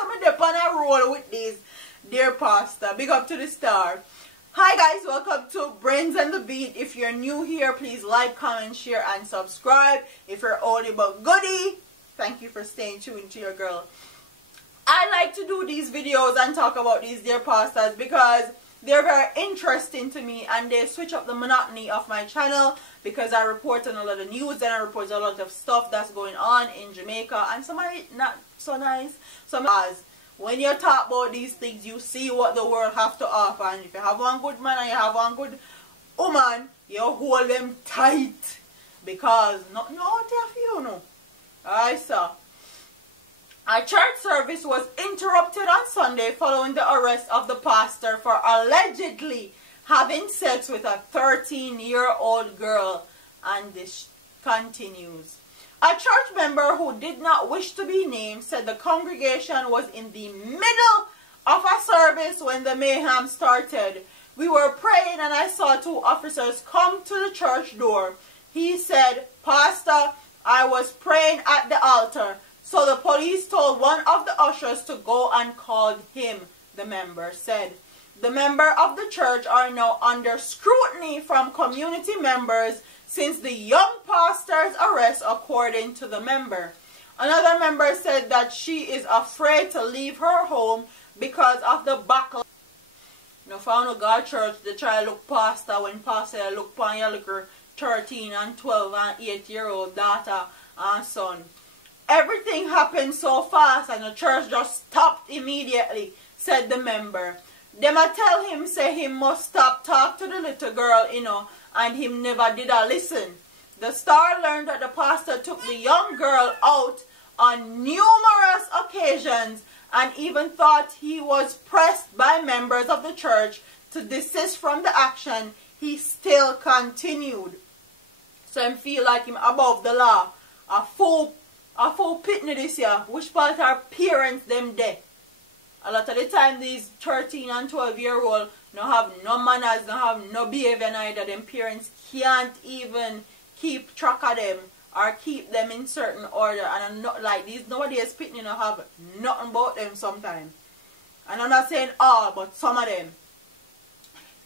I'm on a roll with this dear pastor. Big up to the star. Hi guys, welcome to Brains and the Beat. If you're new here, please like, comment, share, and subscribe. If you're oldie but goodie, thank you for staying tuned to your girl. I like to do these videos and talk about these dear pastors because they're very interesting to me and they switch up the monotony of my channel because I report on a lot of news and I report a lot of stuff that's going on in Jamaica and some are not so nice. As when you talk about these things, you see what the world have to offer, and if you have one good man and you have one good woman, you hold them tight because nothing out there for you, no. Alright, so a church service was interrupted on Sunday following the arrest of the pastor for allegedly having sex with a 13-year-old girl, and this continues. A church member who did not wish to be named said the congregation was in the middle of a service when the mayhem started. We were praying and I saw two officers come to the church door. He said, "Pastor, I was praying at the altar. So the police told one of the ushers to go and called him," the member said. The members of the church are now under scrutiny from community members since the young pastor's arrest, according to the member. Another member said that she is afraid to leave her home because of the backlash. Now, found a God church, they try to look pastor when pastor look upon your little 13 and 12 and 8-year-old daughter and son. Everything happened so fast and the church just stopped immediately, said the member. Them a tell him, say he must stop talk to the little girl, and him never did a listen. The star learned that the pastor took the young girl out on numerous occasions and even thought he was pressed by members of the church to desist from the action. He still continued. So him feel like him above the law. A fool pitney this year. Which part our parents them there? A lot of the time these 13 and 12-year-old no have no manners, no have no behavior neither. Them parents can't even keep track of them or keep them in certain order. And I'm not like these nowadays pitney no have nothing about them sometimes. And I'm not saying all, but some of them.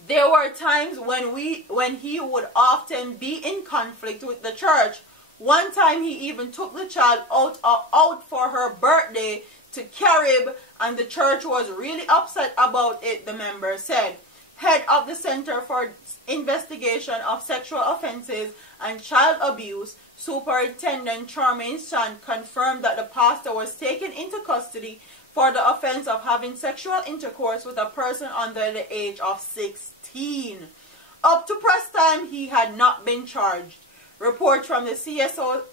There were times when he would often be in conflict with the church. One time he even took the child out for her birthday to Carib, and the church was really upset about it, the member said. Head of the Center for Investigation of Sexual Offenses and Child Abuse, Superintendent Charmaine Chan, confirmed that the pastor was taken into custody for the offense of having sexual intercourse with a person under the age of 16. Up to press time, he had not been charged. Reports from the CISOCA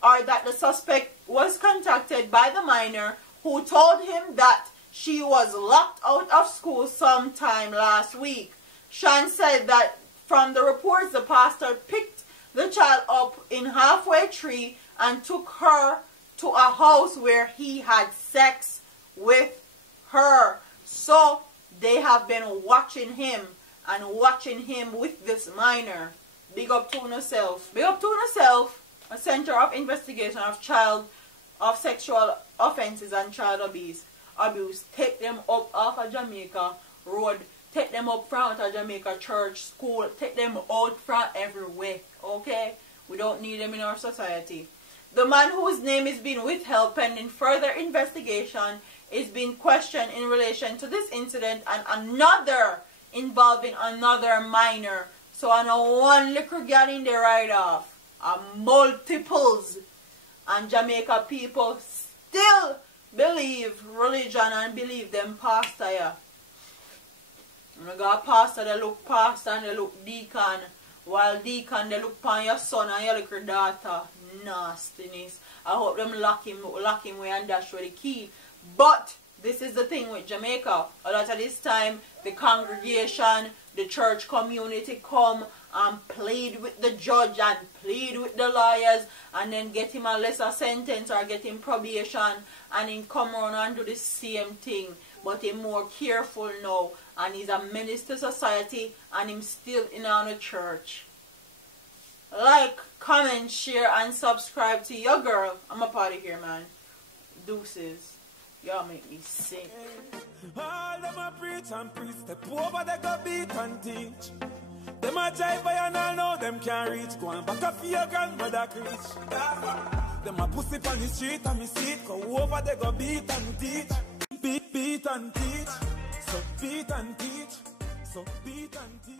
are that the suspect was contacted by the minor who told him that she was locked out of school sometime last week. Shan said that from the reports, the pastor picked the child up in halfway tree and took her to a house where he had sex with her. So they have been watching him and watching him with this minor. Big up to yourself. Big up to yourself. A Center of Investigation of Sexual Offenses and Child Abuse. Take them up off of Jamaica Road. Take them up front of Jamaica Church, school. Take them out from everywhere. Okay? We don't need them in our society. The man whose name is being withheld pending further investigation is being questioned in relation to this incident and another involving another minor. So I know one little girl in there right off. Multiples, and Jamaica people still believe religion and believe them pastor. Yeah. You got pastor, they look pastor and they look deacon, while deacon they look upon your son and your little daughter. Nastiness. I hope them lock him away and dash with the key. But this is the thing with Jamaica. A lot of this time the congregation, the church community come and plead with the judge and plead with the lawyers and then get him a lesser sentence or get him probation, and him come around and do the same thing, but he's more careful now and he's a menace to society and him still in on the church. Like, comment, share and subscribe to your girl. I'm a party here, man. Deuces. Y'all make me sick. All them a preach and preach. Step over, they go beat and teach. Them a jive by and all know them can't reach. Go on back up for your grandmother preach. Them a pussy on the street and me see it. Go over, they go beat and teach. Beat and teach. So beat and teach. So beat and teach.